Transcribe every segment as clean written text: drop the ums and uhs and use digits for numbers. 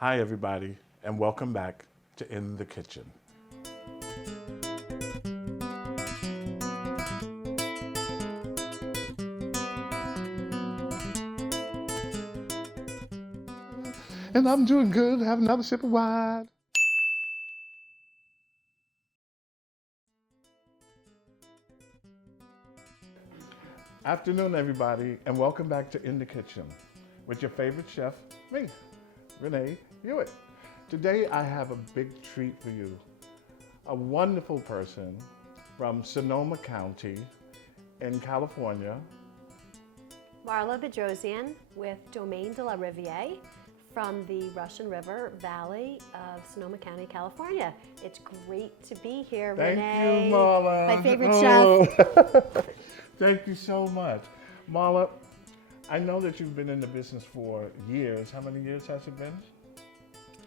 Hi, everybody, and welcome back to In the Kitchen. And I'm doing good. Have another sip of wine. Afternoon, everybody, and welcome back to In the Kitchen with your favorite chef, me, Rene Hewitt. Today, I have a big treat for you. A wonderful person from Sonoma County in California. Marla Bedrosian with Domaine de la Riviere from the Russian River Valley of Sonoma County, California. It's great to be here, Thank Rene. you, Marla. My favorite chef. Thank you so much. Marla, I know that you've been in the business for years. How many years has it been,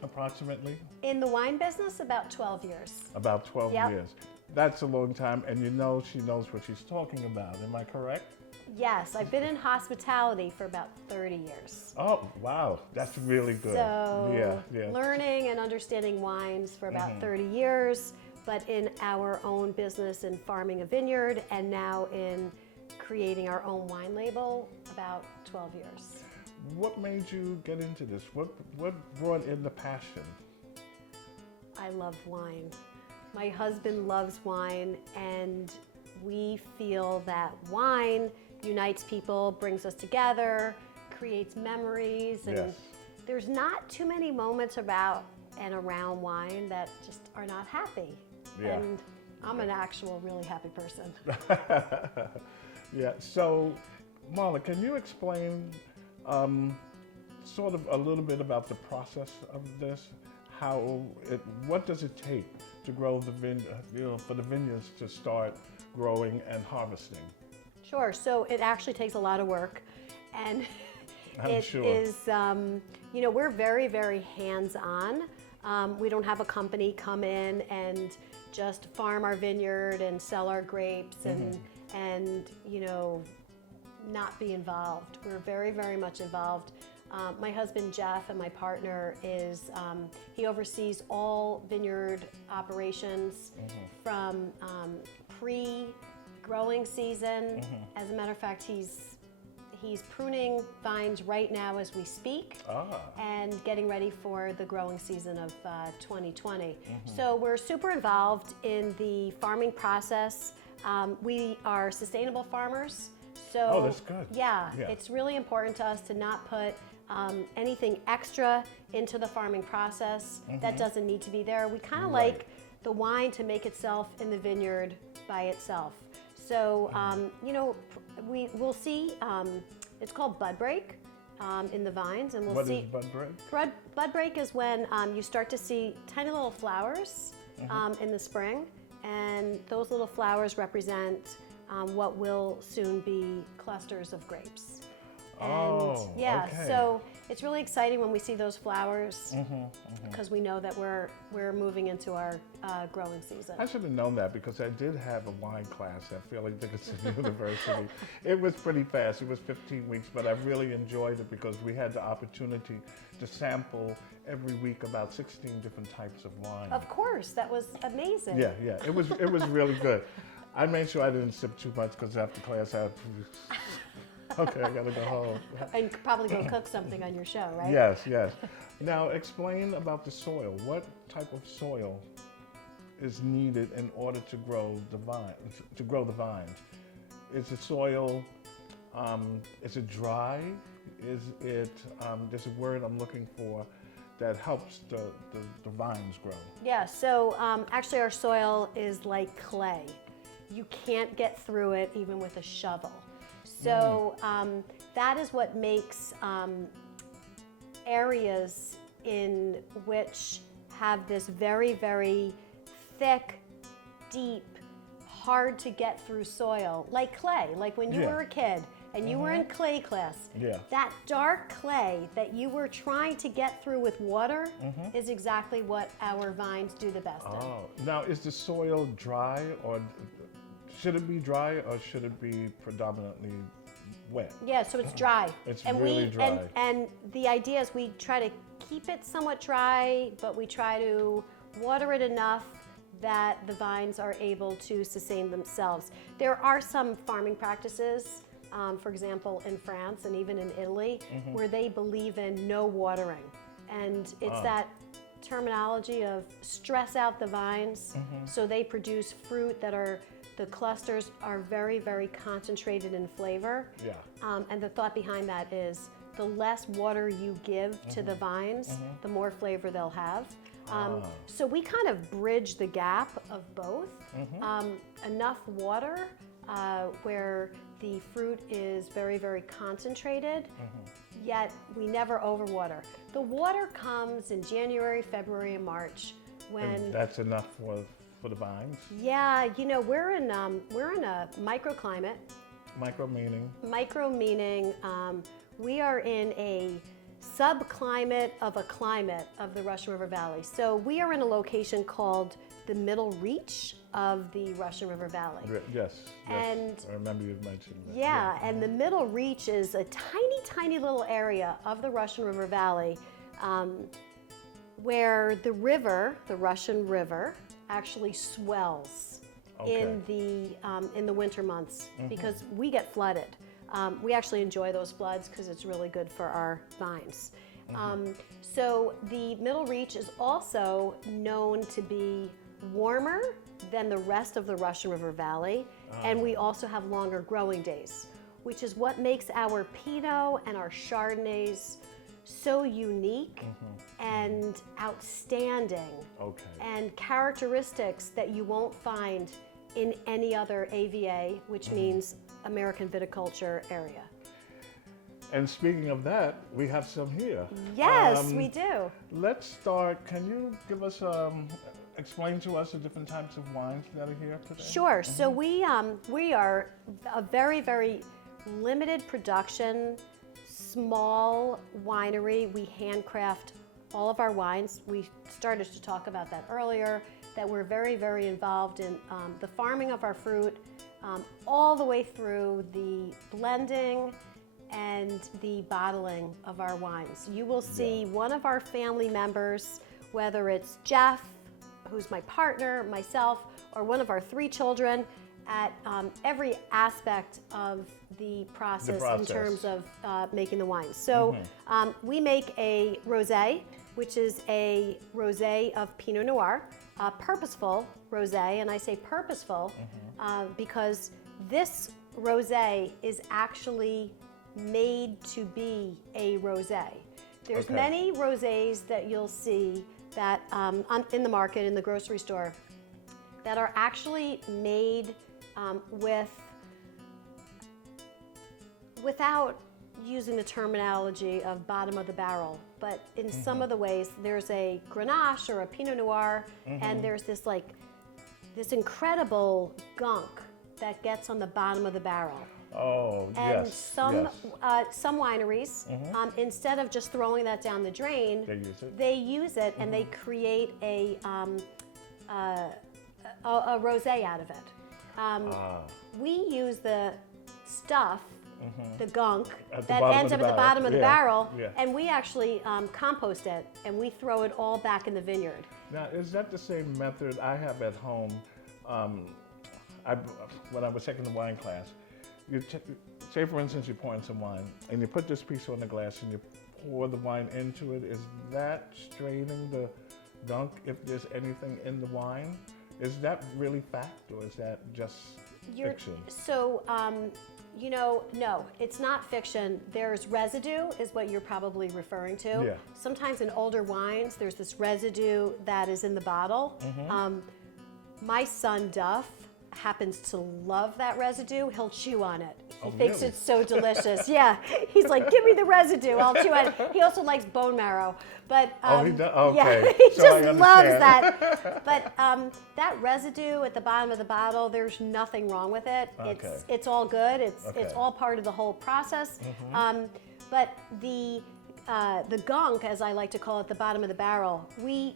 approximately? In the wine business, about 12 years. About 12 Yep. years. That's a long time, and you know she knows what she's talking about. Am I correct? Yes, I've been in hospitality for about 30 years. Oh, wow. That's really good. So, yeah. learning and understanding wines for about 30 years, but in our own business in farming a vineyard, and now in creating our own wine label, about 12 years. What made you get into this? What brought in the passion? I love wine. My husband loves wine, and we feel that wine unites people, brings us together, creates memories, and Yes. there's not too many moments about and around wine that just are not happy. Yeah. And I'm an actual really happy person. Yeah, so Marla, can you explain sort of a little bit about the process of this? What does it take to grow the for the vineyards to start growing and harvesting? Sure, so it actually takes a lot of work, and I'm sure. is, we're very, very hands-on. We don't have a company come in and just farm our vineyard and sell our grapes and not be involved. We're very, very much involved. My husband Jeff and my partner he oversees all vineyard operations from pre-growing season. As a matter of fact, he's pruning vines right now as we speak and getting ready for the growing season of 2020. So we're super involved in the farming process. We are sustainable farmers. So that's good. Yeah, it's really important to us to not put anything extra into the farming process that doesn't need to be there. We kind of like the wine to make itself in the vineyard by itself. So, we'll see, it's called bud break in the vines, and we'll see. What is bud break? Bud break is when you start to see tiny little flowers in the spring, and those little flowers represent what will soon be clusters of grapes. And okay. so it's really exciting when we see those flowers because we know that we're moving into our growing season. I should have known that because I did have a wine class at Fairleigh Dickinson University. It was pretty fast. It was 15 weeks, but I really enjoyed it because we had the opportunity to sample every week about 16 different types of wine. Of course, that was amazing. Yeah. It was really good. I made sure I didn't sip too much because after class I had okay, I gotta go home. And probably go cook something on your show, right? Yes. Now explain about the soil. What type of soil is needed in order to grow the vines? Is the soil, is it dry? Is it, there's a word I'm looking for that helps the vines grow? Yeah, so actually our soil is like clay. You can't get through it even with a shovel. So that is what makes areas in which have this very, very thick, deep, hard to get through soil, like clay, like when you were a kid and you were in clay class. That dark clay that you were trying to get through with water is exactly what our vines do the best in. Now is the soil dry, or should it be dry, or should it be predominantly wet? Yeah, so it's dry. It's and really dry. And the idea is we try to keep it somewhat dry, but we try to water it enough that the vines are able to sustain themselves. There are some farming practices, for example, in France and even in Italy, where they believe in no watering. And it's that terminology of stress out the vines so they produce fruit that are, the clusters are very, very concentrated in flavor. Yeah. And the thought behind that is the less water you give to the vines, the more flavor they'll have. So we kind of bridge the gap of both. Enough water where the fruit is very, very concentrated, yet we never overwater. The water comes in January, February, and March when... And that's enough for the vines? Yeah, you know, we're in a microclimate. Micro meaning? Micro meaning we are in a subclimate of a climate of the Russian River Valley. So we are in a location called the Middle Reach of the Russian River Valley. Yes, and I remember you mentioned that. Yeah, and the Middle Reach is a tiny, tiny little area of the Russian River Valley where the river, the Russian River, actually swells in the winter months because we get flooded. We actually enjoy those floods because it's really good for our vines. So the Middle Reach is also known to be warmer than the rest of the Russian River Valley, and we also have longer growing days, which is what makes our Pinot and our Chardonnays so unique and outstanding and characteristics that you won't find in any other AVA, which means American viticulture area. And speaking of that, we have some here. Yes, we do. Let's start. Can you give us, explain to us the different types of wines that are here today? Sure. So we are a very, very limited production, small winery. We handcraft all of our wines. We started to talk about that earlier, that we're very, very involved in the farming of our fruit, all the way through the blending and the bottling of our wines. You will see one of our family members, whether it's Jeff, who's my partner, myself, or one of our 3 children, at every aspect of the process in terms of making the wines. So we make a rosé, which is a rosé of Pinot Noir, a purposeful rosé, and I say purposeful because this rosé is actually made to be a rosé. There's many rosés that you'll see that in the market, in the grocery store, that are actually made without using the terminology of bottom of the barrel, but in some of the ways there's a Grenache or a Pinot Noir, and there's this incredible gunk that gets on the bottom of the barrel. Oh, and yes. Some wineries, instead of just throwing that down the drain, they use it and they create a rosé out of it. We use the stuff, the gunk, that ends up at the bottom of the barrel, and we actually compost it and we throw it all back in the vineyard. Now, is that the same method I have at home? When I was taking the wine class, say for instance you pour in some wine and you put this piece on the glass and you pour the wine into it. Is that straining the gunk if there's anything in the wine? Is that really fact or is that just fiction? So, no, it's not fiction. There's residue is what you're probably referring to. Yeah. Sometimes in older wines, there's this residue that is in the bottle. My son Duff happens to love that residue. He'll chew on it. He thinks it's so delicious. Yeah, he's like, give me the residue, I'll chew on it. He also likes bone marrow, but he does? Okay. Yeah, he So just loves that. But that residue at the bottom of the bottle, there's nothing wrong with it. It's all good. It's all part of the whole process. But the gunk, as I like to call it, the bottom of the barrel, we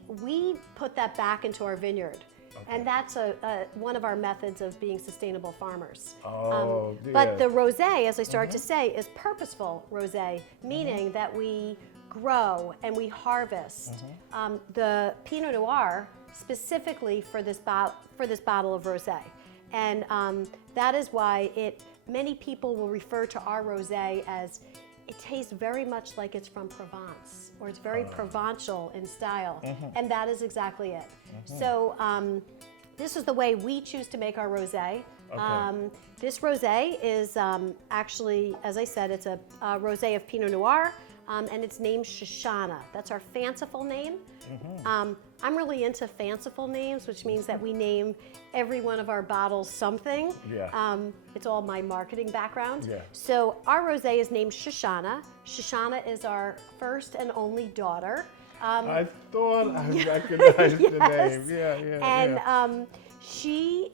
put that back into our vineyard. And that's one of our methods of being sustainable farmers. But the rosé, as I started to say, is purposeful rosé, meaning that we grow and we harvest the Pinot Noir specifically for this bottle of rosé, and that is why many people will refer to our rosé as it tastes very much like it's from Provence, or it's very Provençal in style, and that is exactly it. So this is the way we choose to make our rosé. Okay. This rosé is actually, as I said, it's a rosé of Pinot Noir, and it's named Shoshana. That's our fanciful name. I'm really into fanciful names, which means that we name every one of our bottles something. Yeah. It's all my marketing background. Yeah. So our rosé is named Shoshana. Shoshana is our first and only daughter. I thought I recognized the name. And she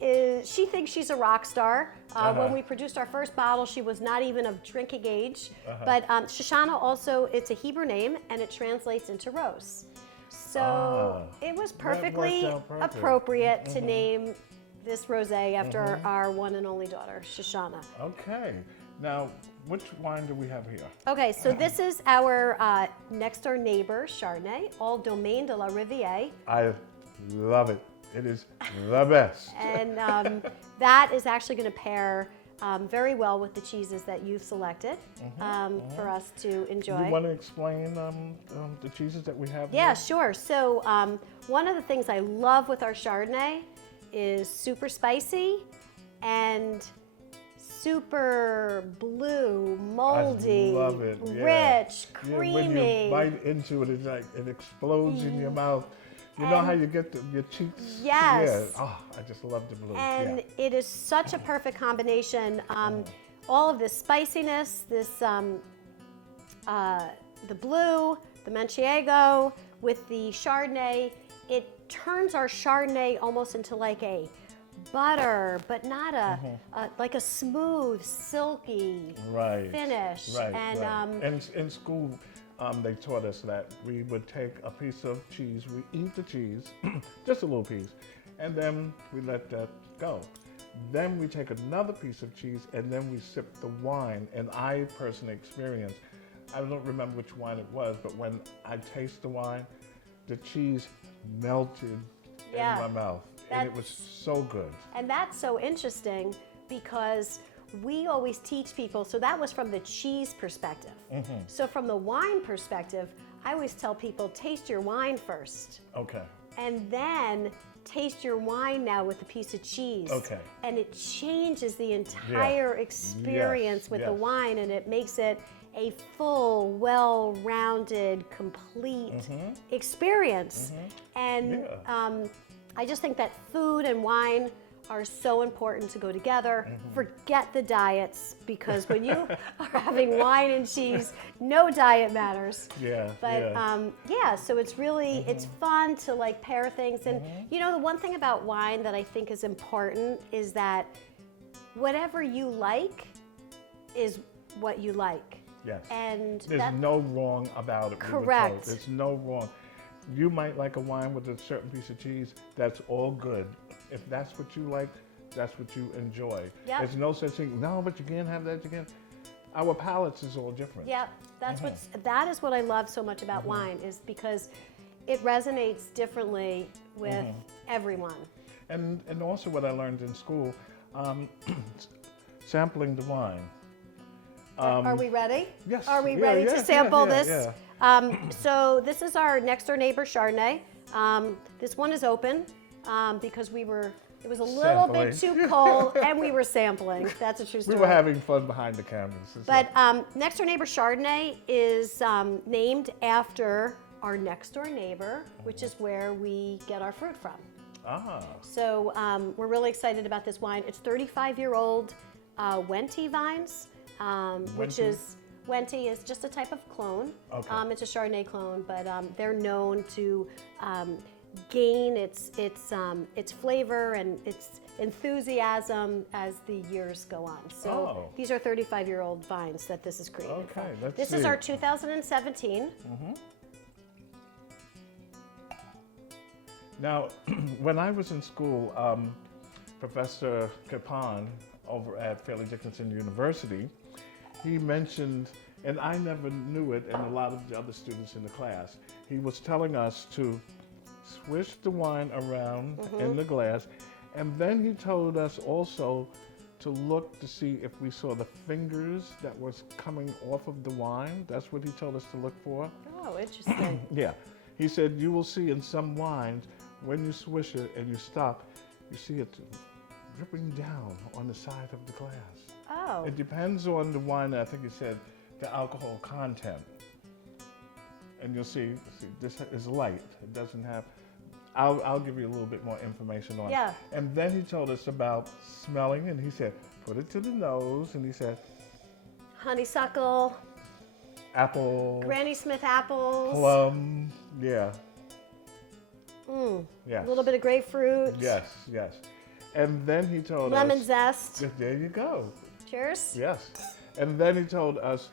thinks she's a rock star. When we produced our first bottle, she was not even of drinking age. But Shoshana also, it's a Hebrew name, and it translates into rose. So it was perfectly appropriate to name this rosé after our one and only daughter, Shoshana. Okay. Now, which wine do we have here? Okay, so this is our next door neighbor, Chardonnay, all Domaine de la Riviere. I love it. It is the best. And that is actually going to pair very well with the cheeses that you've selected for us to enjoy. You want to explain the cheeses that we have Yeah, here? sure. So one of the things I love with our Chardonnay is super spicy and super blue, moldy, I love it. Yeah. rich, creamy. Yeah, when you bite into it, it's like it explodes in your mouth. You know how you get your cheeks? Yes. Yeah. Oh, I just love the blue. And it is such a perfect combination. All of this spiciness, this the blue, the Manchego with the Chardonnay, it turns our Chardonnay almost into like a butter, but not like a smooth, silky finish. Right. And and in school, they taught us that we would take a piece of cheese, we eat the cheese, just a little piece, and then we let that go. Then we take another piece of cheese and then we sip the wine. And I personally experienced, I don't remember which wine it was, but when I taste the wine, the cheese melted in my mouth. And it was so good. And that's so interesting because we always teach people, so that was from the cheese perspective. So from the wine perspective, I always tell people, taste your wine first. Okay. And then taste your wine now with a piece of cheese. Okay. And it changes the entire experience with the wine, and it makes it a full, well-rounded, complete experience. And I just think that food and wine are so important to go together. Forget the diets, because when you are having wine and cheese, no diet matters. But so it's really, it's fun to like pair things. And you know, the one thing about wine that I think is important is that whatever you like is what you like. Yes. And there's no wrong about it. Correct. There's no wrong. You might like a wine with a certain piece of cheese. That's all good. If that's what you like, that's what you enjoy. There's no such thing. No, but you can't have that. You can't. Our palates is all different. Yep. That's that is what I love so much about wine, is because it resonates differently with everyone. And also what I learned in school, sampling the wine. Are we ready? Yes. Are we ready to sample this? So this is our next door neighbor Chardonnay. This one is open because it was a little bit too cold and we were sampling. That's a true story. We were having fun behind the cameras. But next door neighbor Chardonnay is named after our next door neighbor, which is where we get our fruit from. So we're really excited about this wine. It's 35-year-old Wente vines. Which is, Wente is just a type of clone. It's a Chardonnay clone, but they're known to gain its flavor and its enthusiasm as the years go on. So these are 35-year-old vines that this is created from. This is our 2017. Now, when I was in school, Professor Capon over at Fairleigh Dickinson University, he mentioned and I never knew it, and a lot of the other students in the class. He was telling us to swish the wine around in the glass, and then he told us also to look to see if we saw the fingers that was coming off of the wine. That's what he told us to look for. Oh, interesting. Yeah. He said you will see in some wines, when you swish it and you stop, you see it dripping down on the side of the glass. Oh. It depends on the wine. I think he said the alcohol content. And you'll see this is light. It doesn't have, I'll give you a little bit more information on it. And then he told us about smelling, and he said, put it to the nose, and he said, honeysuckle, apple, Granny Smith apples, plum, yeah. Yes. A little bit of grapefruit. Yes, yes. And then he told us, lemon zest. There you go. Cheers. Yes. And then he told us,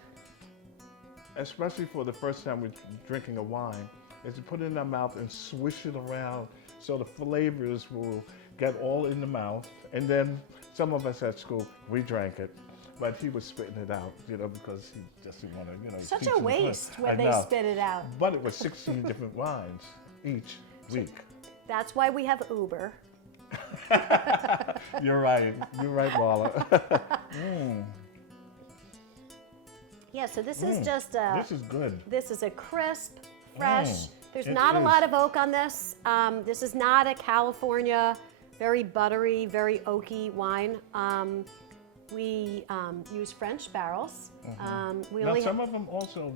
especially for the first time we're drinking a wine, is to put it in our mouth and swish it around so the flavors will get all in the mouth. And then some of us at school, we drank it, but he was spitting it out, because he just didn't want to, Such a waste when they spit it out. But it was 16 different wines each week. That's why we have Uber. You're right, Marla. Yeah, so this is just this is good. This is a crisp, fresh. There's not a lot of oak on this. This is not a California, very buttery, very oaky wine. We use French barrels. Some of them also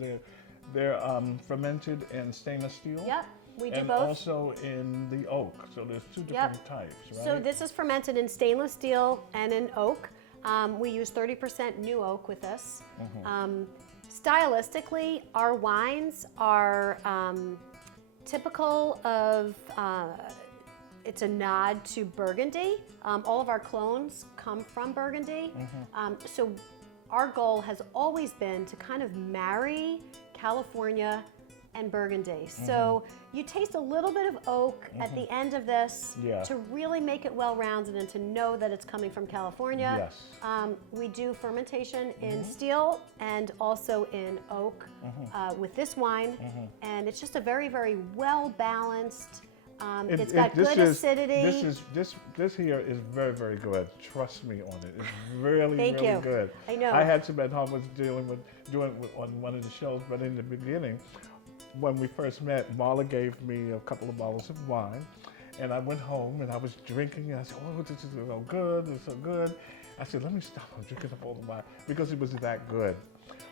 they're fermented in stainless steel. Yep, we do and both. Also in the oak. So there's two different types, right? So this is fermented in stainless steel and in oak. We use 30% new oak with this. Stylistically, our wines are typical of, it's a nod to Burgundy. All of our clones come from Burgundy. So our goal has always been to kind of marry California and Burgundy. So you taste a little bit of oak at the end of this to really make it well-rounded and to know that it's coming from California. Yes. We do fermentation in steel and also in oak with this wine. And it's just a very, very well-balanced, it's got good acidity. This here is very, very good. Trust me on it. It's really, Thank really you. good. I know. I had some at home was doing it on one of the shows, but in the beginning, when we first met, Marla gave me a couple of bottles of wine, and I went home and I was drinking, and I said, oh, this is so good, it's so good. I said, let me stop, I'm drinking up all the wine, because it was that good.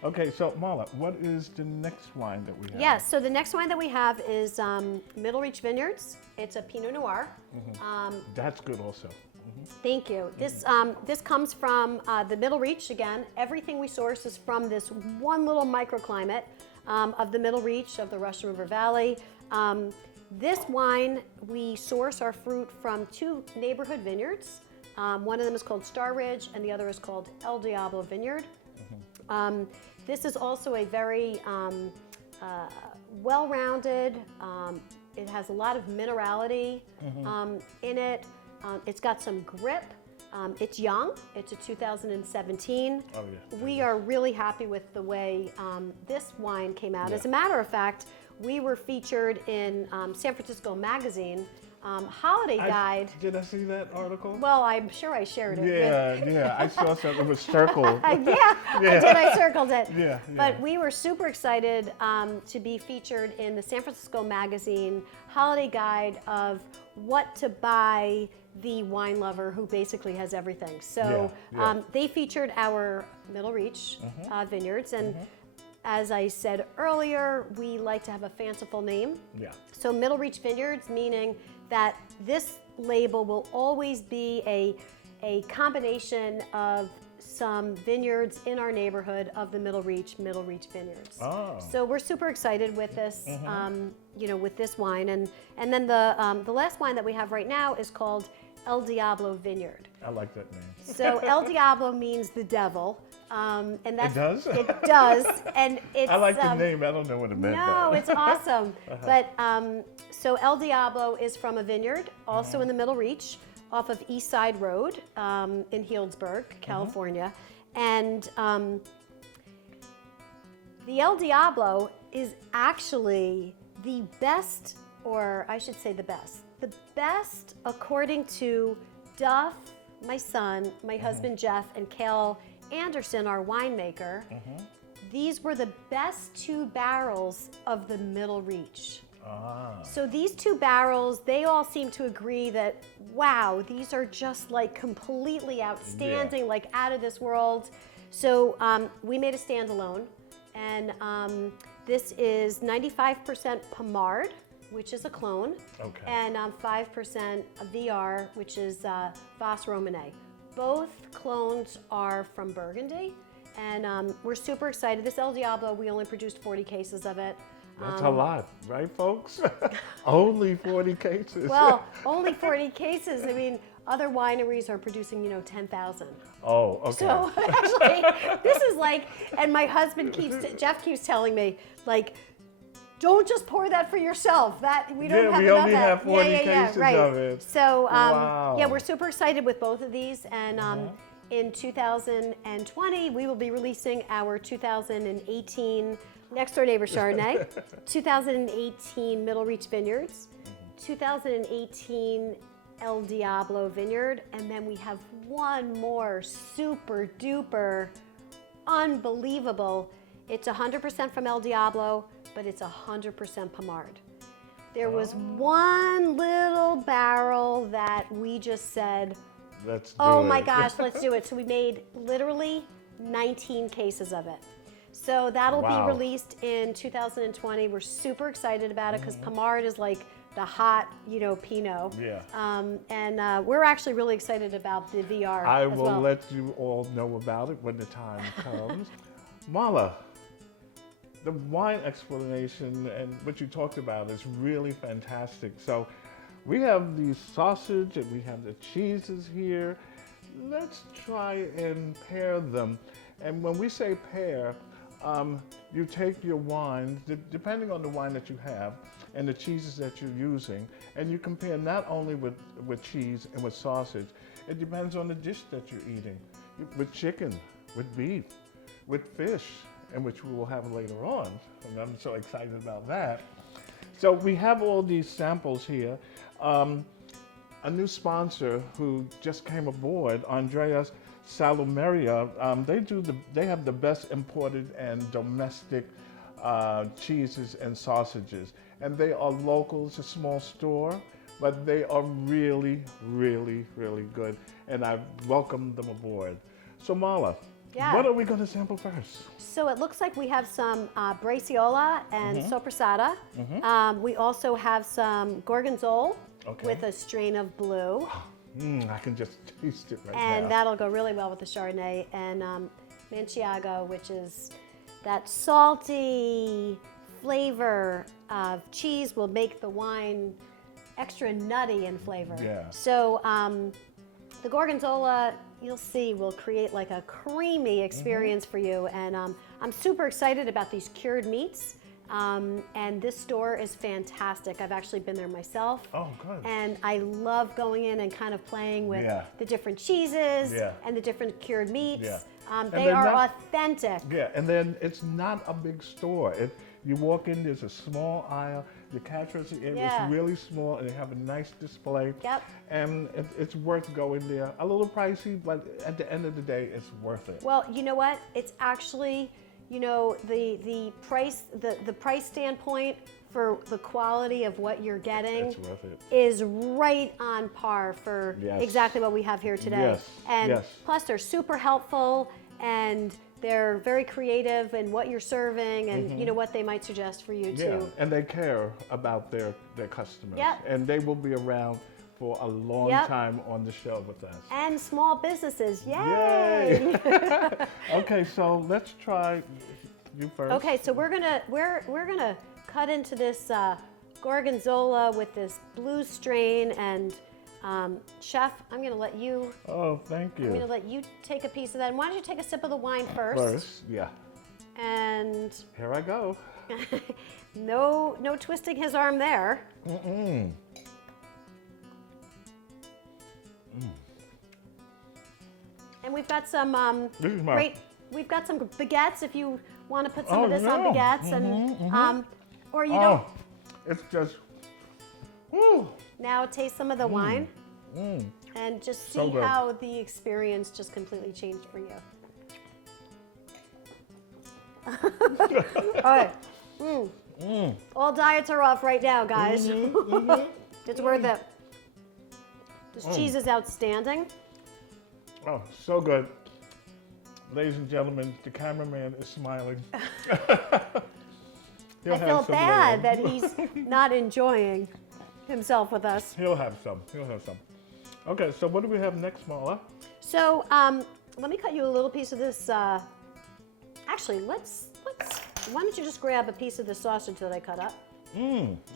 Okay, so Marla, what is the next wine that we have? Yes, so the next wine that we have is Middle Reach Vineyards. It's a Pinot Noir. That's good also. Thank you. This comes from the Middle Reach. Again, everything we source is from this one little microclimate of the Middle Reach of the Russian River Valley. This wine, we source our fruit from two neighborhood vineyards. One of them is called Star Ridge and the other is called El Diablo Vineyard. This is also a very well-rounded, it has a lot of minerality in it. It's got some grip. It's young. It's a 2017. Oh, yeah. We are really happy with the way this wine came out. As a matter of fact, we were featured in San Francisco Magazine holiday guide. Did I see that article? Well, I'm sure I shared it. Yeah, I saw something. It was circled. I did. I circled it. Yeah. But we were super excited to be featured in the San Francisco Magazine holiday guide of what to buy the wine lover who basically has everything. So they featured our Middle Reach vineyards, and as I said earlier, we like to have a fanciful name. Yeah. So Middle Reach Vineyards, meaning that this label will always be a combination of some vineyards in our neighborhood of the Middle Reach Vineyards. Oh. So we're super excited with this, with this wine, and then the last wine that we have right now is called El Diablo Vineyard. I like that name. So El Diablo means the devil. And that's, it does? It does. And it's, I like the name. I don't know what it meant. No, it's awesome. But so El Diablo is from a vineyard, also in the Middle Reach, off of East Side Road in Healdsburg, California. And The El Diablo is actually the best, or I should say the best according to Duff, my son, my husband Jeff, and Cale Anderson, our winemaker. These were the best 2 barrels of the middle reach. So these 2 barrels, they all seem to agree that, wow, these are just like completely outstanding, like out of this world. So we made a standalone, and this is 95% Pomard, which is a clone, and 5% VR, which is Vos Romane. Both clones are from Burgundy, and we're super excited. This El Diablo, we only produced 40 cases of it. That's a lot, right, folks? Only 40 cases. Well, only 40 cases. I mean, other wineries are producing, 10,000. Oh, okay. So actually, this is like, and my husband Jeff keeps telling me, like, don't just pour that for yourself. That we don't have we enough only of that. have 40 cases right. of it. So Wow. yeah, we're super excited with both of these, and in 2020 we will be releasing our 2018 Next Door Neighbor Chardonnay, 2018 Middle Reach Vineyards, 2018 El Diablo Vineyard, and then we have one more super duper unbelievable. It's 100% from El Diablo, but it's 100% Pomard. There was one little barrel that we just said, let's do oh it. my gosh, let's do it. So we made literally 19 cases of it. So that'll Wow. be released in 2020. We're super excited about it because Pomard is like the hot, Pinot. Yeah. And we're actually really excited about the VR I as will well. let you all know about it when the time comes. Marla, the wine explanation and what you talked about is really fantastic. So we have the sausage and we have the cheeses here. Let's try and pair them. And when we say pair, you take your wine, depending on the wine that you have and the cheeses that you're using, and you compare not only with cheese and with sausage, it depends on the dish that you're eating. With chicken, with beef, with fish, and which we will have later on. And I'm so excited about that. So we have all these samples here. A new sponsor who just came aboard, Andrea Salumeria, they have the best imported and domestic cheeses and sausages. And they are local, it's a small store, but they are really, really, really good. And I welcome them aboard. So Marla, Yeah. what are we going to sample first? So it looks like we have some Braciola and Sopressata. We also have some Gorgonzola with a strain of blue. I can just taste it right now. And that'll go really well with the Chardonnay. And Manchego, which is that salty flavor of cheese, will make the wine extra nutty in flavor. Yeah. So the Gorgonzola, you'll see, will create like a creamy experience for you. And I'm super excited about these cured meats. And this store is fantastic. I've actually been there myself. Oh, good. And I love going in and kind of playing with Yeah. the different cheeses Yeah. and the different cured meats. Yeah. They they're are not- authentic. Yeah, and then it's not a big store. You walk in, there's a small aisle. The cash register Yeah. is really small, and they have a nice display. Yep. And it's worth going there. A little pricey, but at the end of the day, it's worth it. Well, you know what? It's actually, the price standpoint for the quality of what you're getting It's worth it. is right on par for Yes. exactly what we have here today. Yes, And yes. plus they're super helpful and they're very creative in what you're serving and what they might suggest for you Yeah, too. and they care about their customers. Yep. And they will be around for a long Yep. time on the show with us. And small businesses, yay! Yay! Okay, so let's try you first. Okay, so we're gonna cut into this Gorgonzola with this blue strain, and Chef, I'm gonna let you. Oh, thank you. I'm gonna let you take a piece of that. And why don't you take a sip of the wine first? First, yeah. And Here I go. no twisting his arm there. Mm-mm. And we've got some This is my- great. We've got some baguettes if you want to put some of this on baguettes, and or you Oh, don't. it's just, woo. Now taste some of the wine, and just So see good. how the experience just completely changed for you. All right. All diets are off right now, guys. It's worth it. This cheese is outstanding. Oh, so good. Ladies and gentlemen, the cameraman is smiling. He'll I have feel some bad later. that he's not enjoying himself with us. He'll have some. He'll have some. Okay, so what do we have next, Marla? So let me cut you a little piece of this. Actually, let's. Why don't you just grab a piece of the sausage that I cut up?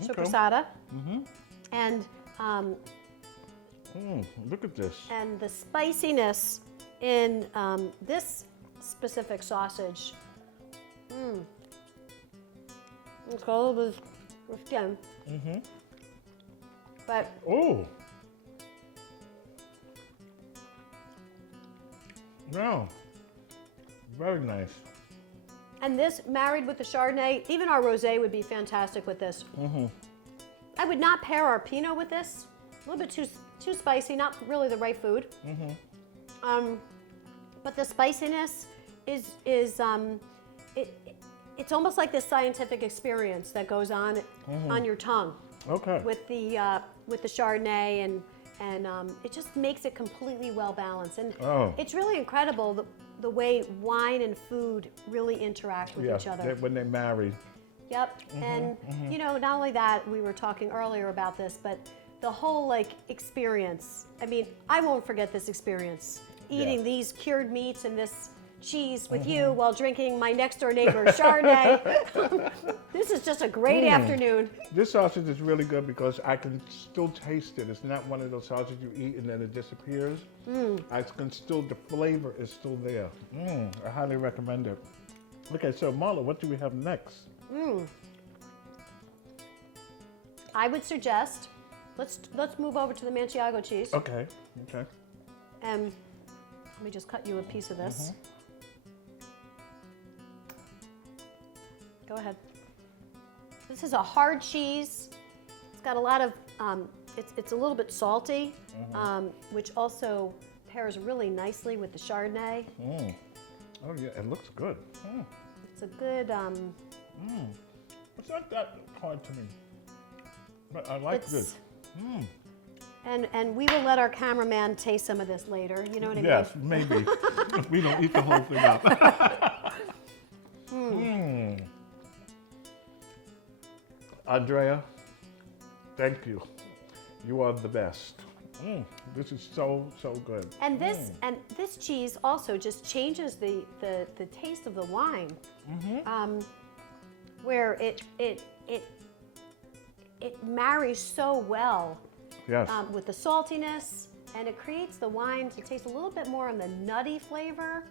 Sopressata. And Look at this. and the spiciness in this specific sausage. It's got a little bit of skin. But Oh. Wow. Very nice. and this married with the Chardonnay, even our rosé would be fantastic with this. I would not pair our Pinot with this. A little bit too spicy, not really the right food. But the spiciness is it's almost like this scientific experience that goes on your tongue Okay. with the Chardonnay, and it just makes it completely well balanced. And it's really incredible the way wine and food really interact with each other. When they marry. Yep. And you know, not only that, we were talking earlier about this, but the whole like experience. I mean, I won't forget this experience. Eating these cured meats and this cheese with you while drinking my next door neighbor's Chardonnay. This is just a great afternoon. This sausage is really good because I can still taste it. It's not one of those sausages you eat and then it disappears. I can still, the flavor is still there. I highly recommend it. Okay, so Marla, what do we have next? I would suggest let's move over to the Manchego cheese. Okay, okay. And let me just cut you a piece of this. Go ahead. This is a hard cheese. It's got a lot of, it's a little bit salty, which also pairs really nicely with the Chardonnay. Oh yeah, it looks good. It's a good, It's not that hard to me, but I like this. And we will let our cameraman taste some of this later. You know what I mean? Yes, maybe. We don't eat the whole thing up. Andrea, thank you. You are the best. This is so good. And this cheese also just changes the taste of the wine, where it marries so well Yes. with the saltiness, and it creates the wine to taste a little bit more on the nutty flavor.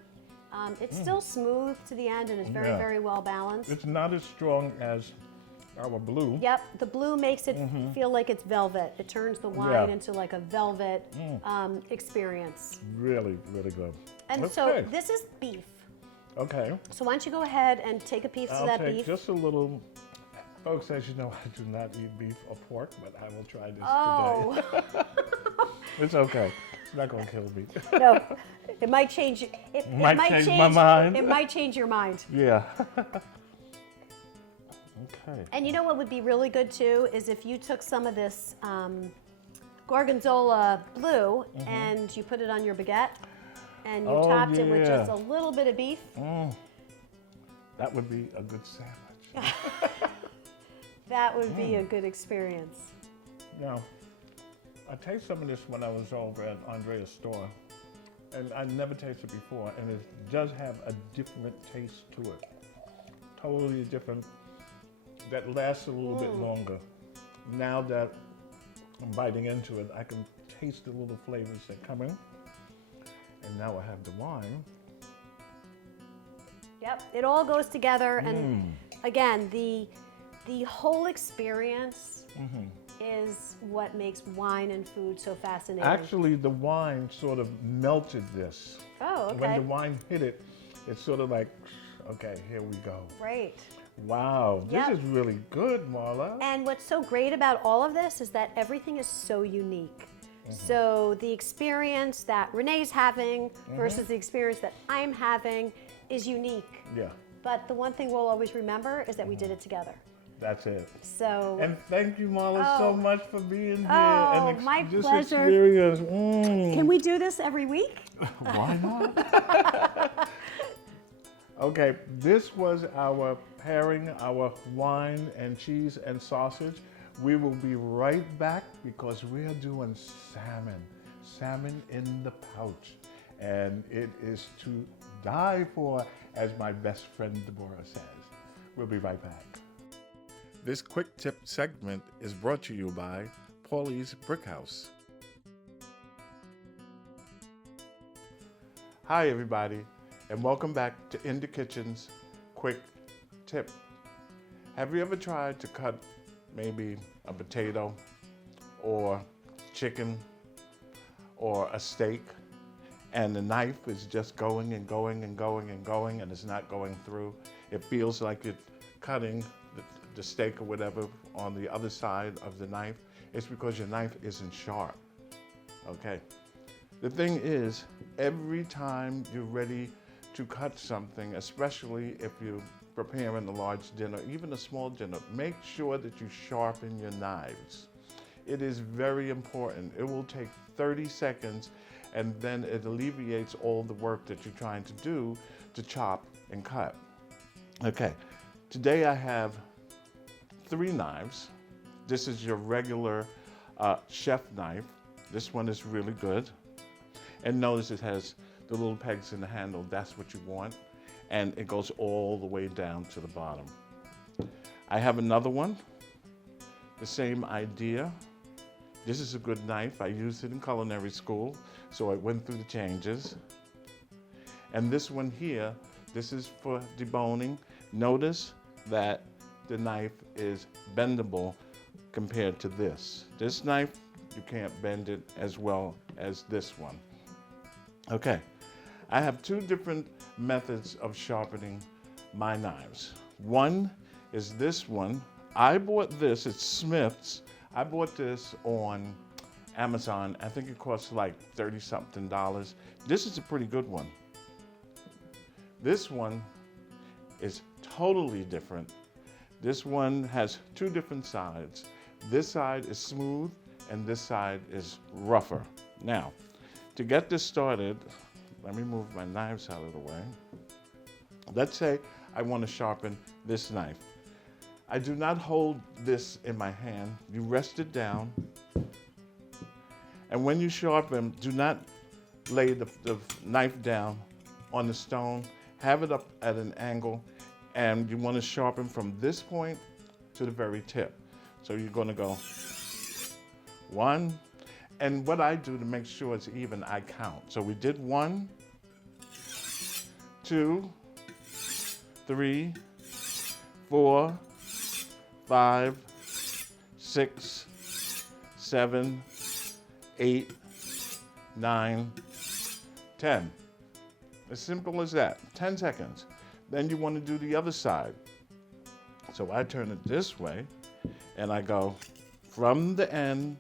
It's still smooth to the end, and it's very, Yeah. very well balanced. It's not as strong as our blue. Yep, the blue makes it feel like it's velvet. It turns the wine into like a velvet experience. Really, really good. And That's so good. this is beef. Okay. So why don't you go ahead and take a piece of I'll that take beef. just a little. Folks, as you know, I do not eat beef or pork, but I will try this Oh, today. It's okay. It's not going to kill me. no, it might change. It Might change my mind. It might change your mind. Yeah. Okay. And you know what would be really good too is if you took some of this Gorgonzola blue and you put it on your baguette and you topped it with just a little bit of beef. That would be a good sandwich. That would be a good experience. Now, I tasted some of this when I was over at Andrea's store, and I never tasted it before, and it does have a different taste to it. Totally different. That lasts a little bit longer. Now that I'm biting into it, I can taste the little flavors that come in. And now I have the wine. Yep, it all goes together, and again, the whole experience is what makes wine and food so fascinating. Actually, the wine sort of melted this. Oh, okay. When the wine hit it, it's sort of like, Okay, here we go. Right. Wow, this Yep. is really good, Marla. And what's so great about all of this is that everything is so unique. So the experience that Renee's having versus the experience that I'm having is unique. Yeah, But the one thing we'll always remember is that we did it together. that's it. So, And thank you, Marla, so Oh. much for being here. Oh, and my this pleasure. Experience. can we do this every week? Why not? Okay, this was our pairing, our wine and cheese and sausage. We will be right back because we are doing salmon in the pouch. And it is to die for, as my best friend Deborah says. We'll be right back. This quick tip segment is brought to you by Paulie's Brick House. Hi everybody, and welcome back to In the Kitchen's quick tip. Have you ever tried to cut maybe a potato or chicken or a steak and the knife is just going and going and going and going and it's not going through? It feels like it's cutting the steak or whatever on the other side of the knife. It's because your knife isn't sharp, okay? The thing is, every time you're ready to cut something, especially if you're preparing a large dinner, even a small dinner, make sure that you sharpen your knives. It is very important. It will take 30 seconds and then it alleviates all the work that you're trying to do to chop and cut. Okay, today I have 3 knives. This is your regular chef knife. This one is really good. And notice it has the little pegs in the handle. That's what you want. And it goes all the way down to the bottom. I have another one, the same idea. This is a good knife. I used it in culinary school, so I went through the changes. And this one here, this is for deboning. Notice that the knife is bendable compared to this. This knife, you can't bend it as well as this one. Okay, I have 2 different methods of sharpening my knives. One is this one. I bought this, it's Smith's. I bought this on Amazon. I think it costs like $30-something. This is a pretty good one. This one is totally different. This one has 2 different sides. This side is smooth and this side is rougher. Now, to get this started, let me move my knives out of the way. Let's say I want to sharpen this knife. I do not hold this in my hand. You rest it down. And when you sharpen, do not lay the knife down on the stone. Have it up at an angle. And you want to sharpen from this point to the very tip. So you're going to go 1. And what I do to make sure it's even, I count. So we did 1, 2, 3, 4, 5, 6, 7, 8, 9, 10. As simple as that, 10 seconds. Then you want to do the other side. So I turn it this way and I go from the end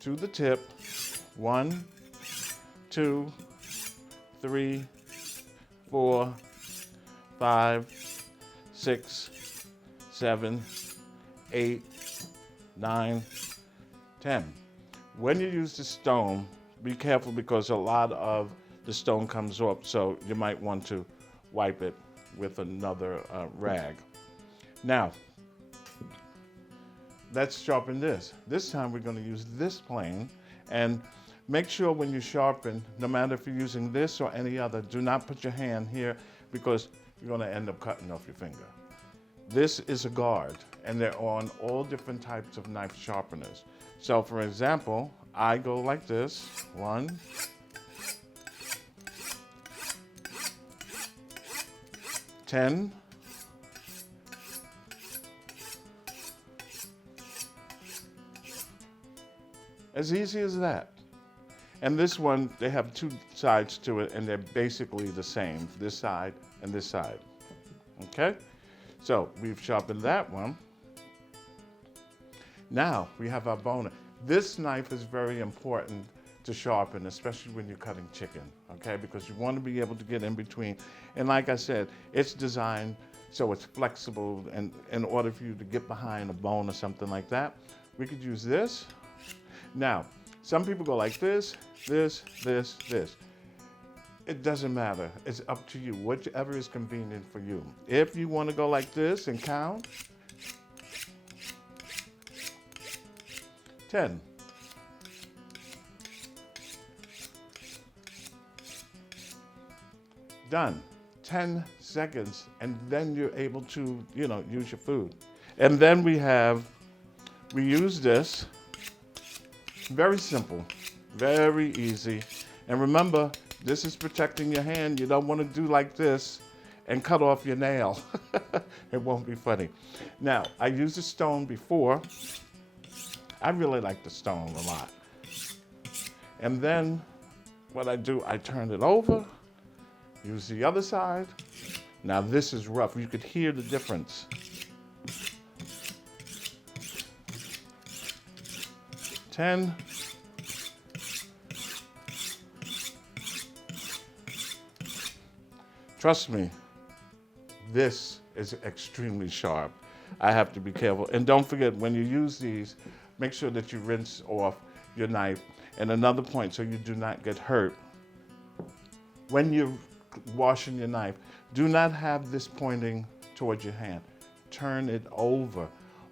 to the tip. 1, 2, 3, 4, 5, 6, 7, 8, 9, 10. When you use the stone, be careful because a lot of the stone comes off, so you might want to wipe it with another rag. Now, let's sharpen this. This time we're going to use this plane, and make sure when you sharpen, no matter if you're using this or any other, do not put your hand here because you're going to end up cutting off your finger. This is a guard, and they're on all different types of knife sharpeners. So for example, I go like this, 1, 10, as easy as that. And this one, they have 2 sides to it and they're basically the same, this side and this side. Okay, so we've sharpened that one. Now we have our bone. This knife is very important to sharpen, especially when you're cutting chicken, okay? Because you want to be able to get in between. And like I said, it's designed so it's flexible, and in order for you to get behind a bone or something like that, we could use this. Now, some people go like this, this, this, this. It doesn't matter. It's up to you, whichever is convenient for you. If you want to go like this and count, 10. Done. 10 seconds, and then you're able to, use your food. And then we use this. Very simple, very easy. And remember, this is protecting your hand. You don't want to do like this and cut off your nail. It won't be funny. Now, I used a stone before. I really like the stone a lot. And then what I do, I turn it over, use the other side. Now this is rough. You could hear the difference. 10. Trust me, this is extremely sharp. I have to be careful. And don't forget, when you use these, make sure that you rinse off your knife. And another point, so you do not get hurt. When you're washing your knife, do not have this pointing towards your hand. Turn it over,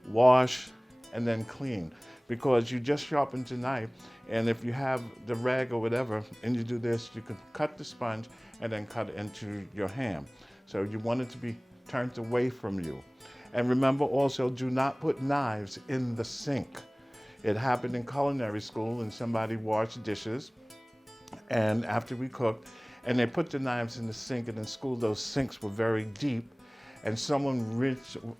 wash, and then clean. Because you just sharpened your knife, and if you have the rag or whatever, and you do this, you can cut the sponge and then cut it into your hand. So you want it to be turned away from you. And remember also, do not put knives in the sink. It happened in culinary school, and somebody washed dishes, and after we cooked, and they put the knives in the sink, and in school those sinks were very deep, and someone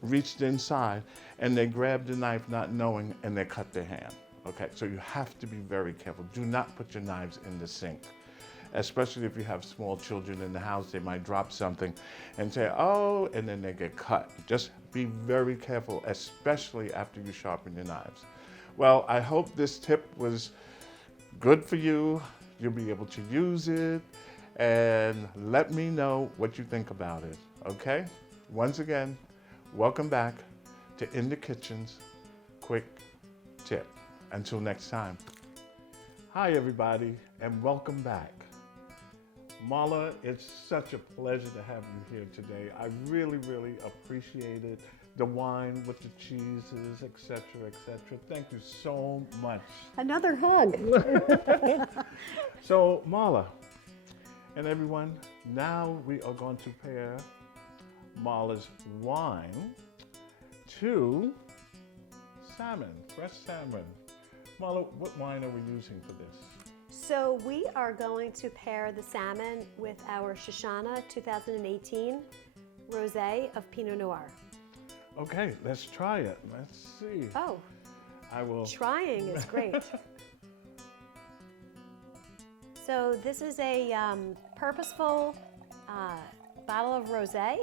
reached inside and they grabbed the knife not knowing, and they cut their hand. Okay, so you have to be very careful. Do not put your knives in the sink, especially if you have small children in the house. They might drop something and say, oh, and then they get cut. Just be very careful, especially after you sharpen your knives. Well, I hope this tip was good for you. You'll be able to use it, and let me know what you think about it, okay? Once again, welcome back to In the Kitchen's Quick Tip. Until next time. Hi, everybody, and welcome back. Marla, it's such a pleasure to have you here today. I really, really appreciate it. The wine with the cheeses, etc., etc. Thank you so much. Another hug. So, Marla and everyone, now we are going to pair Marla's wine to salmon, fresh salmon. Marla, what wine are we using for this? So we are going to pair the salmon with our Shoshana 2018 Rosé of Pinot Noir. Okay, let's try it. Let's see. Oh, I will. trying is great. So this is a purposeful bottle of rosé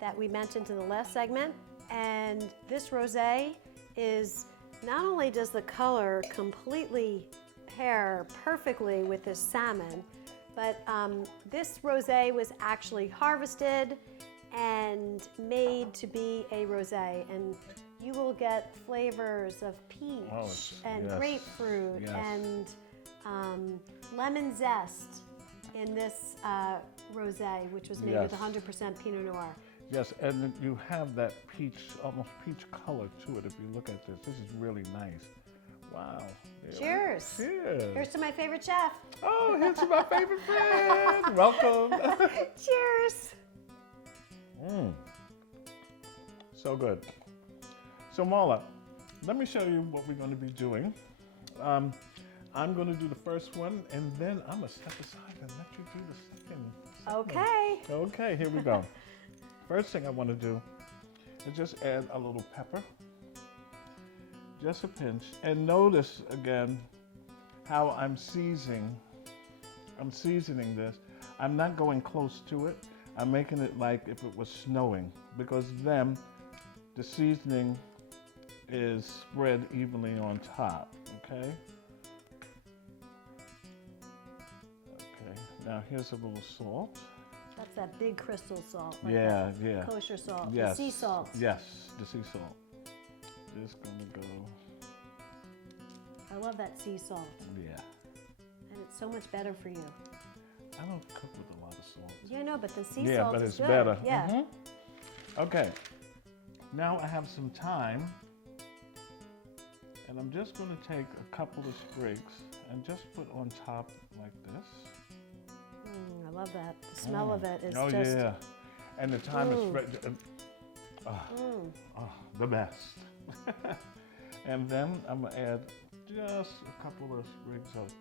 that we mentioned in the last segment. And this rosé is, not only does the color completely pair perfectly with this salmon, but this rosé was actually harvested and made to be a rosé. And you will get flavors of peach and yes, grapefruit yes, and lemon zest in this rosé, which was made yes, with 100% Pinot Noir. Yes, and you have that peach, almost peach color to it if you look at this. This is really nice. Wow. Yeah. Cheers. Cheers. Here's to my favorite chef. Oh, here's to my favorite friend. Welcome. Cheers. So good. So Marla, let me show you what we're going to be doing. I'm going to do the first one, and then I'm going to step aside and let you do the second. Okay. Okay, here we go. First thing I want to do is just add a little pepper, just a pinch, and notice again how I'm seasoning this. I'm not going close to it. I'm making it like if it was snowing, because then the seasoning is spread evenly on top, okay? Okay, now here's a little salt. That's that big crystal salt. Like Yeah, that yeah. Kosher salt. Yes. The sea salt. Yes, the sea salt. Just gonna go, I love that sea salt. yeah. And it's so much better for you. I don't cook with a lot of salt. Yeah, no, but the sea Yeah, salt but is it's good. better. Yeah. Mhm. Okay, now I have some thyme, and I'm just going to take a couple of sprigs and just put on top like this. I love that. The smell of it is Oh just. yeah, and the thyme is the best. And then I'm going to add just a couple of sprigs of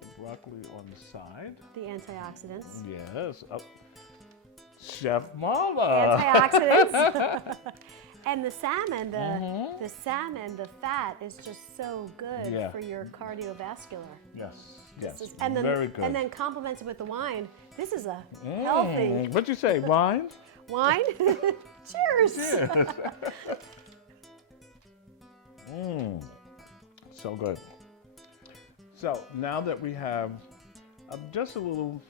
the broccoli on the side. The antioxidants. Yes. Chef Marla. Antioxidants. And the salmon, Mm-hmm. the salmon, the fat is just so good Yeah. for your cardiovascular. Yes, yes, And then, very good. And then complemented with the wine. This is a healthy What'd you say, wine? wine. Cheers. Yes. So good. So now that we have just a little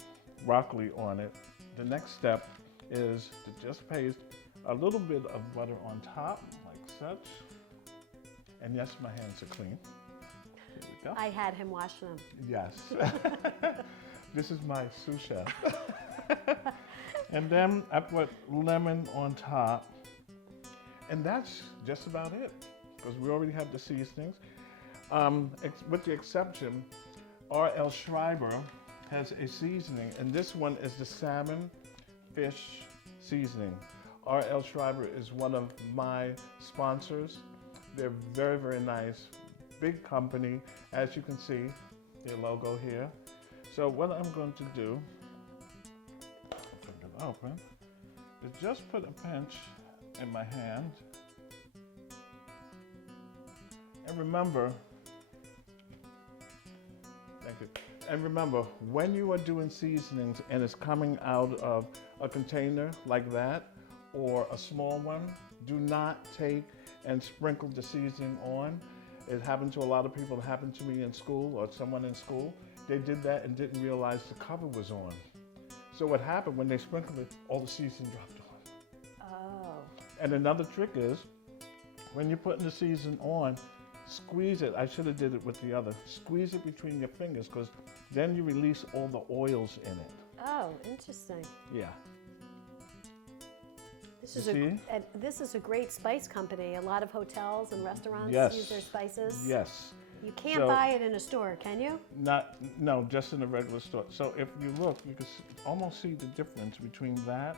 broccoli on it, the next step is to just paste a little bit of butter on top, like such. And yes, my hands are clean. Here we go. I had him wash them. Yes. This is my sous chef. And then I put lemon on top. And that's just about it, because we already have the seasonings. With the exception, R.L. Schreiber has a seasoning, and this one is the salmon fish seasoning. R.L. Schreiber is one of my sponsors. They're very, very nice, big company. As you can see, their logo here. So what I'm going to do, turn it open, is just put a pinch in my hand. And remember, thank you. And remember, when you are doing seasonings and it's coming out of a container like that, or a small one, do not take and sprinkle the seasoning on. It happened to a lot of people. It happened to me in school, or someone in school. They did that and didn't realize the cover was on. So what happened when they sprinkled it, all the seasoning dropped on. Oh. And another trick is, when you're putting the season on, squeeze it. I should have did it with the other. Squeeze it between your fingers, because then you release all the oils in it. Oh, interesting. Yeah. This is a great spice company. A lot of hotels and restaurants Yes. use their spices. Yes. You can't buy it in a store, can you? No, just in a regular store. So if you look, you can almost see the difference between that,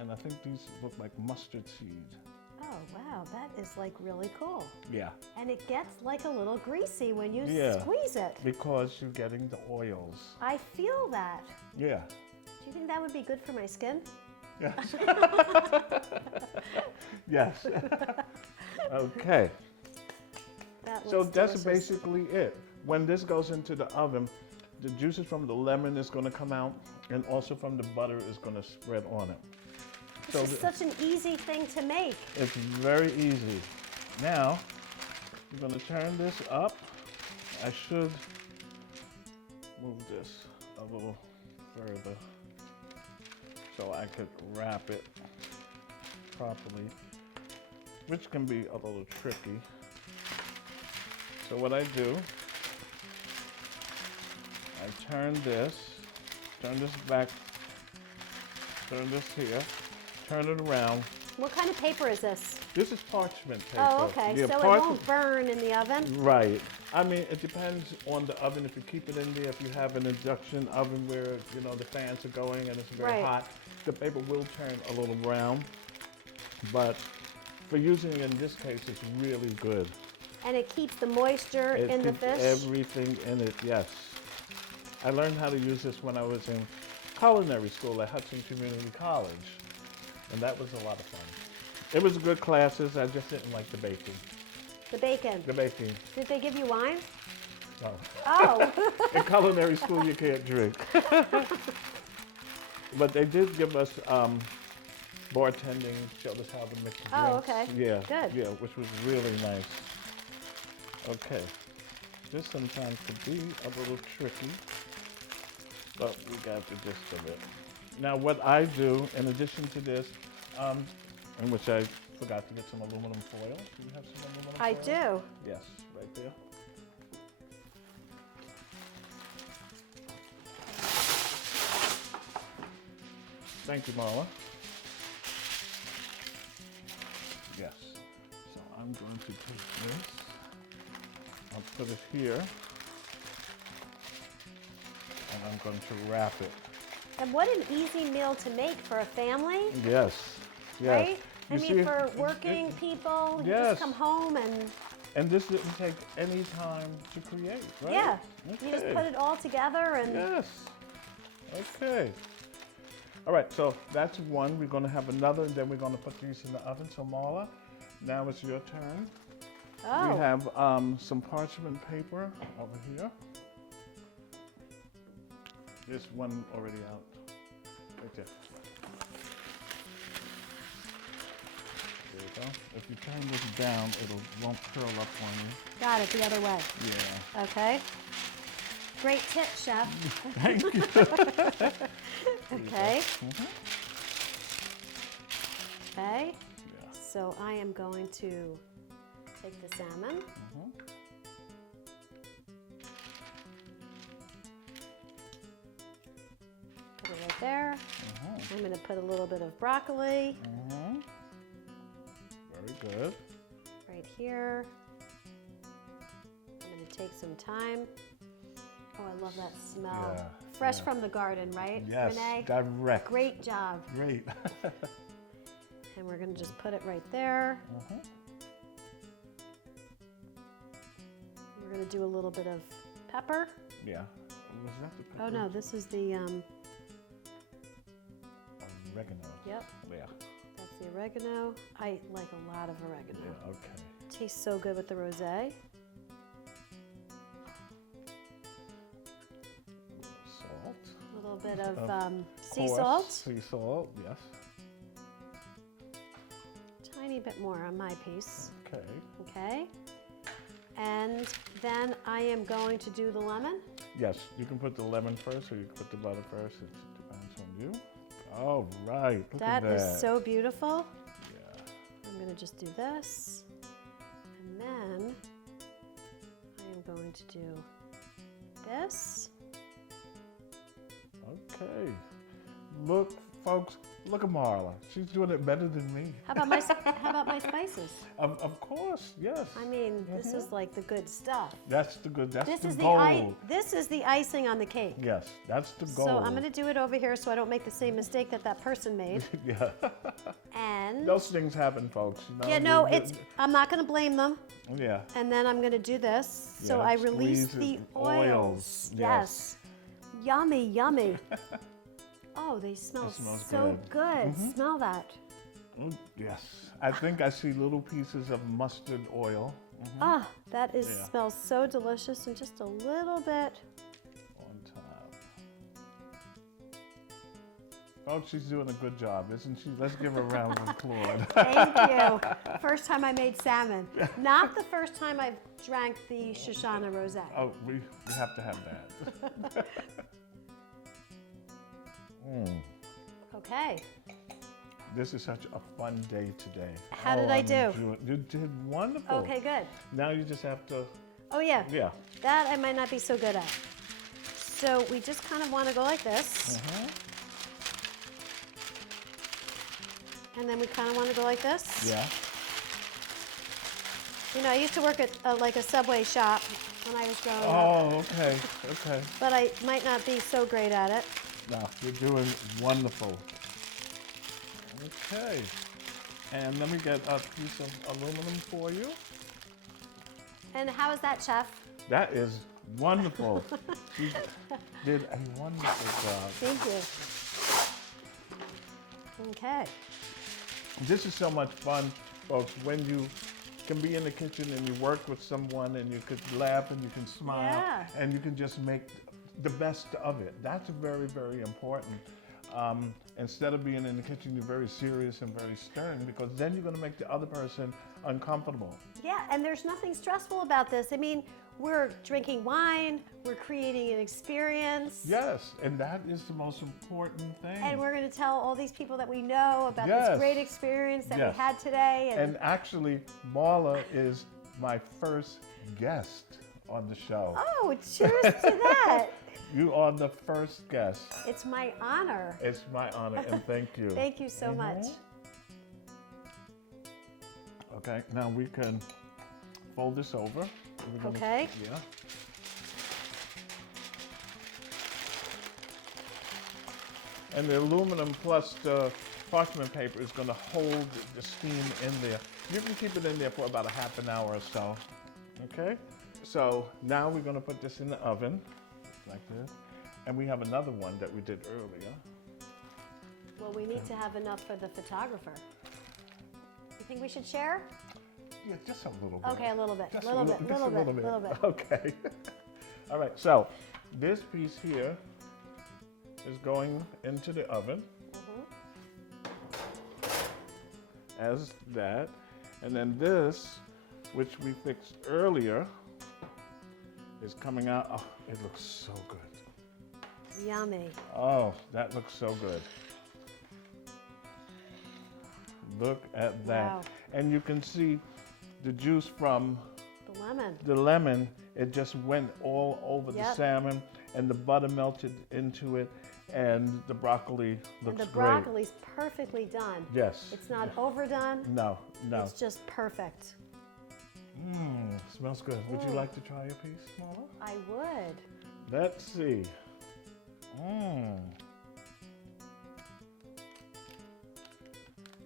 and I think these look like mustard seed. Oh, wow, that is like really cool. Yeah. And it gets like a little greasy when you Yeah. squeeze it. Because you're getting the oils. I feel that. Yeah. Do you think that would be good for my skin? Yes. Yes. Okay. So that's basically it. When this goes into the oven, the juices from the lemon is going to come out, and also from the butter is going to spread on it. This is such an easy thing to make. It's very easy. Now, we're going to turn this up. I should move this a little further so I could wrap it properly, which can be a little tricky. So what I do, I turn this back, turn this here, turn it around. What kind of paper is this? This is parchment paper. Oh, okay. Yeah, So it won't burn in the oven? Right. I mean, it depends on the oven. If you keep it in there, if you have an induction oven where, you know, the fans are going and it's very hot, the paper will turn a little brown. But for using it in this case, it's really good. And it keeps the moisture in the fish? Everything in it, yes. I learned how to use this when I was in culinary school at Hudson Community College. And that was a lot of fun. It was good classes. I just didn't like the baking. The bacon? The baking. Did they give you wine? No. Oh. In culinary school, you can't drink. But they did give us bartending, showed us how to mix drinks. Oh, okay. Yeah, Good. yeah, which was really nice. Okay, this sometimes could be a little tricky, but we got the gist of it. Now, what I do, in addition to this, in which I forgot to get some aluminum foil. Do you have some aluminum foil? I do. Yes, right there. Thank you, Marla. Yes. So I'm going to take this. I'll put it here. And I'm going to wrap it. And what an easy meal to make for a family, Yes. Yes. right? I You mean, see, for working people, you Yes. just come home and And this didn't take any time to create, right? yeah, Okay. you just put it all together and Yes. Okay. All right, so that's one. We're going to have another, and then we're going to put these in the oven. So, Marla, now it's your turn. oh, We have some parchment paper over here. There's one already out. Right there. There you go. If you turn this down, won't curl up on you. got it the other way. Yeah. Okay. Great tip, chef. Thank you. Okay. Mhm. Okay. Yeah. So I am going to take the salmon. Mhm. Put it right there. Mhm. I'm going to put a little bit of broccoli Mhm. Very good. right here. I'm going to take some time. Oh, I love that smell. Yeah, Fresh yeah. from the garden, right, Yes. Renee? Direct. Great job. Great. And we're going to just put it right there. Mhm. We're going to do a little bit of pepper. Yeah. Was that the pepper? Oh, no, this is the, Oregano. yep, Yeah. that's the oregano. I like a lot of oregano. Yeah. Okay. Tastes so good with the rosé. Salt. A little bit of sea Coarse salt. Sea salt. Yes. Tiny bit more on my piece. Okay. Okay. And then I am going to do the lemon. Yes. You can put the lemon first, or you can put the butter first. It depends on you. All right. Look at That that. is so beautiful. Yeah. I'm going to just do this. And then I am going to do this. Okay. Look, folks. Look at Marla. She's doing it better than me. How about my spices? Of course. Yes. I mean, this is like the good stuff. That's the good. That's This the is gold. this is the icing on the cake. Yes. That's the gold. So I'm going to do it over here so I don't make the same mistake that person made. Yeah. And Those things happen, folks. You know, yeah, no, I'm not going to blame them. Yeah. And then I'm going to do this. So Yeah, I release squeeze the it. oils. Oils, Yes. Yummy, yummy. Oh, they smell It smells so good. good. Smell that. Yes. I think I see little pieces of mustard oil Ah, that is Yeah. smells so delicious, and just a little bit. on top. Oh, she's doing a good job, isn't she? Let's give her a round of applause. Thank you. First time I made salmon. Not the first time I've drank the Shoshana Rosé. Oh, we have to have that. Okay. This is such a fun day today. How did I I'm do? enjoying- You did wonderful. Okay, good. Now you just have to, Oh yeah. yeah. That I might not be so good at. So we just kind of want to go like this. And then we kind of want to go like this. Yeah. You know, I used to work at like a Subway shop when I was growing up, Oh, okay, okay. but I might not be so great at it. No, you're doing wonderful. Okay. And let me get a piece of aluminum for you. And how is that, Chef? That is wonderful. You did a wonderful job. Thank you. Okay. This is so much fun, folks, when you can be in the kitchen and you work with someone and you could laugh and you can smile Yeah. and you can just make the best of it. That's very, very important. Instead of being in the kitchen, you're very serious and very stern, because then you're going to make the other person uncomfortable. Yeah, and there's nothing stressful about this. I mean, we're drinking wine, we're creating an experience. Yes, and that is the most important thing. And we're going to tell all these people that we know about Yes. this great experience that Yes. we had today. And actually, Marla is my first guest on the show. Oh, cheers to that. You are the first guest. It's my honor. It's my honor, and thank you. Thank you so much. Okay, now we can fold this over. We're gonna- Okay. Yeah. And the aluminum plus the parchment paper is going to hold the steam in there. You can keep it in there for about a half an hour or so. Okay? So now we're going to put this in the oven, like this. And we have another one that we did earlier. Well, we need to have enough for the photographer. You think we should share? Yeah, just a little bit. Okay, a little bit, Just little bit. Okay. All right, so this piece here is going into the oven as that. And then this, which we fixed earlier, is coming out. Oh, it looks so good. Yummy. Oh, that looks so good. Look at that. Wow. And you can see the juice from The lemon. the lemon, it just went all over the Yep. salmon, and the butter melted into it, and the broccoli looks And the great. broccoli's perfectly done. Yes. It's not overdone. No, no. It's just perfect. Smells good. Would you like to try a piece, Marla? I would. Let's see. Oh,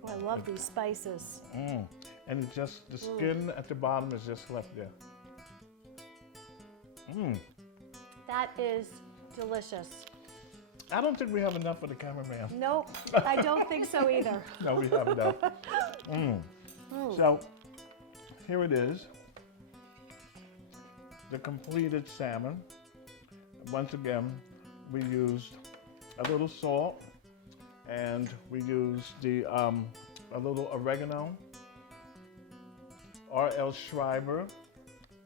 I love these spices. And it's just, the skin at the bottom is just left there. That is delicious. I don't think we have enough for the cameraman. Nope, I don't think so either. No, we have enough. So, here it is. The completed salmon. Once again, we used a little salt, and we used the a little oregano, R.L. Schreiber.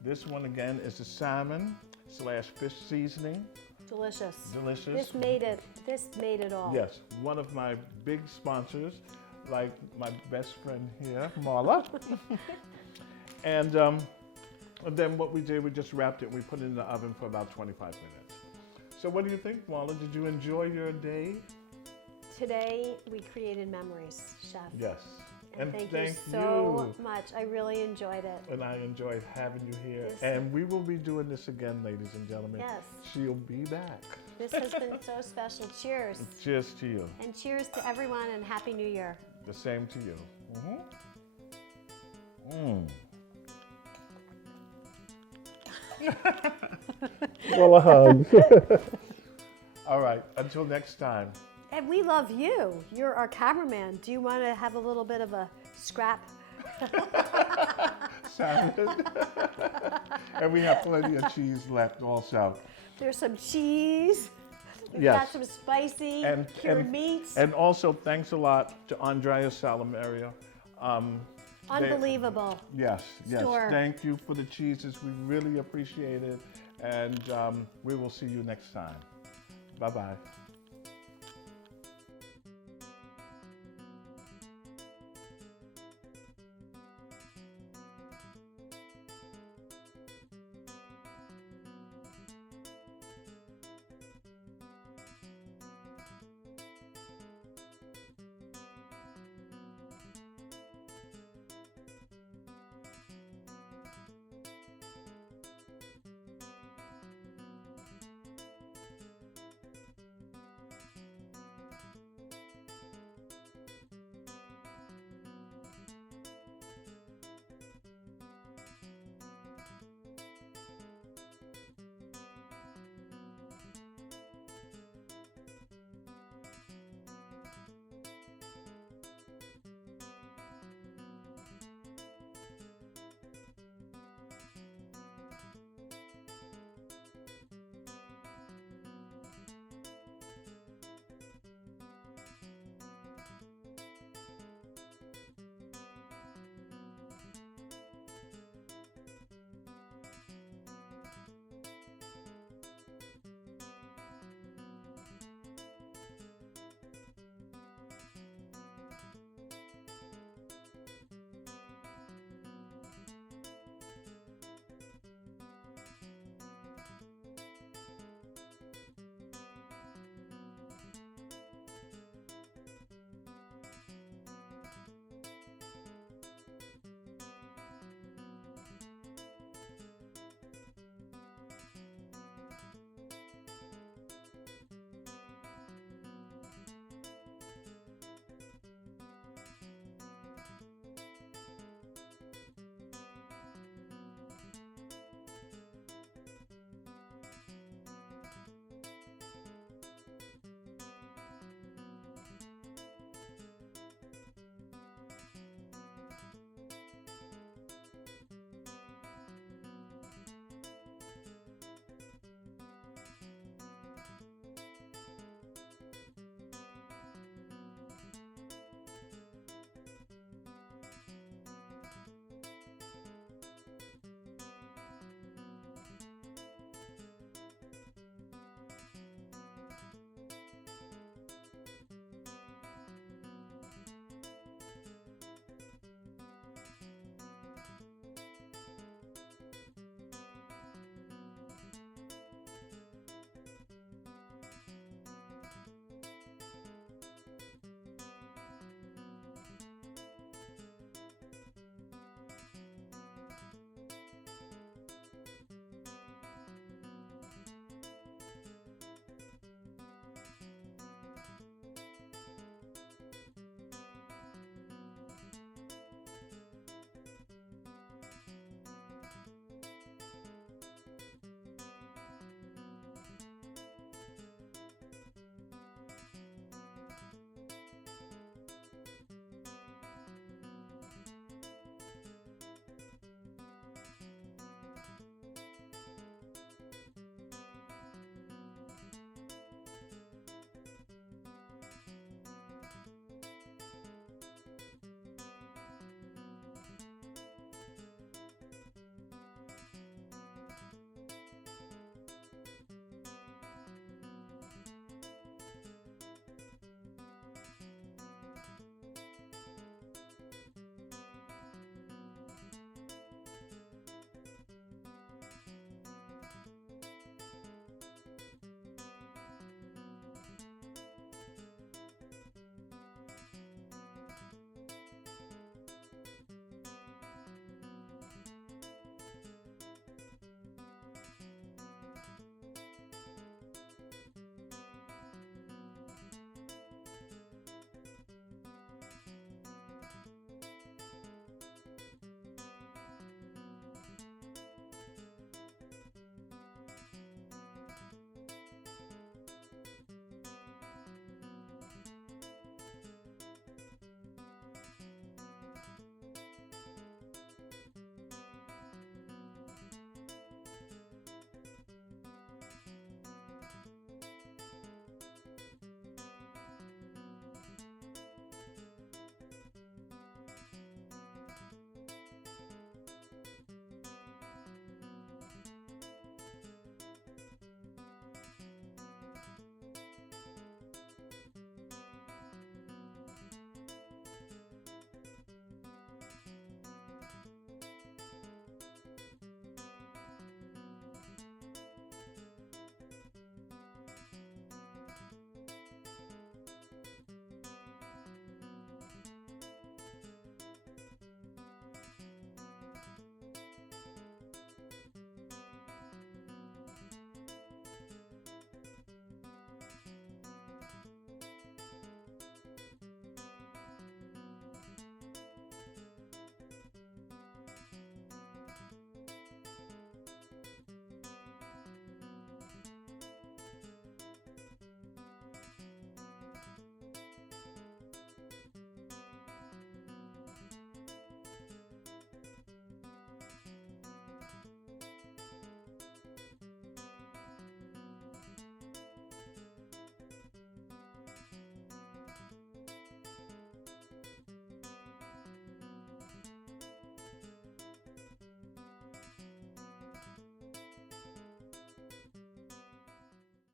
This one again is the salmon / fish seasoning. Delicious. Delicious. This made it all. Yes, one of my big sponsors, like my best friend here, Marla. And then what we did, we just wrapped it and we put it in the oven for about 25 minutes. So what do you think, Marla? Did you enjoy your day? Today we created memories, Chef. Yes. And thank you so much. I really enjoyed it. And I enjoyed having you here. This- And we will be doing this again, ladies and gentlemen. Yes. She'll be back. This has been so special. Cheers. Cheers to you. And cheers to everyone and Happy New Year. The same to you. Well, a hug. All right, until next time. And we love you. You're our cameraman. Do you want to have a little bit of a scrap? Salmon. And we have plenty of cheese left also. There's some cheese. We've Yes. got some spicy And- cured and- meats. And also, thanks a lot to Andrea Salumeria. Unbelievable. Yes, yes. Store. Thank you for the cheeses. We really appreciate it. And we will see you next time. Bye-bye.